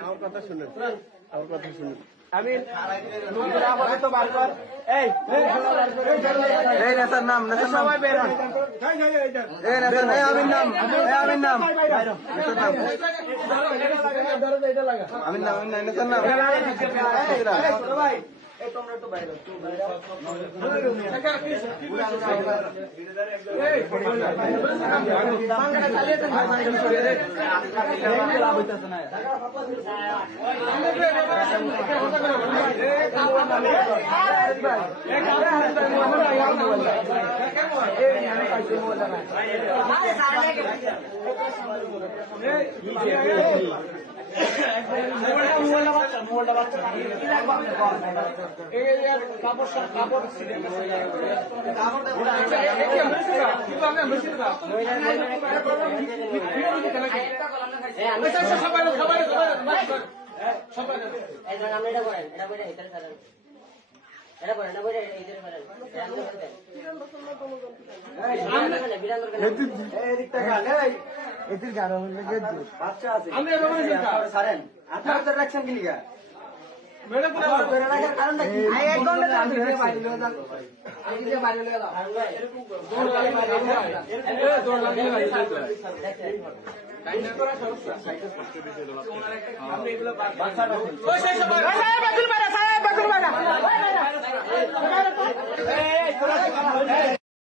আমার কথা শুনুন, আমার কথা শুনুন। আমি আপাতত বার কর। এই নেতার নাম, সবাই বের হন। আমির নাম, আমির নাম, আমির নাম, নেতার নাম। তোমরা তো বাইরে রাখছেন কি লিখা সমস্যা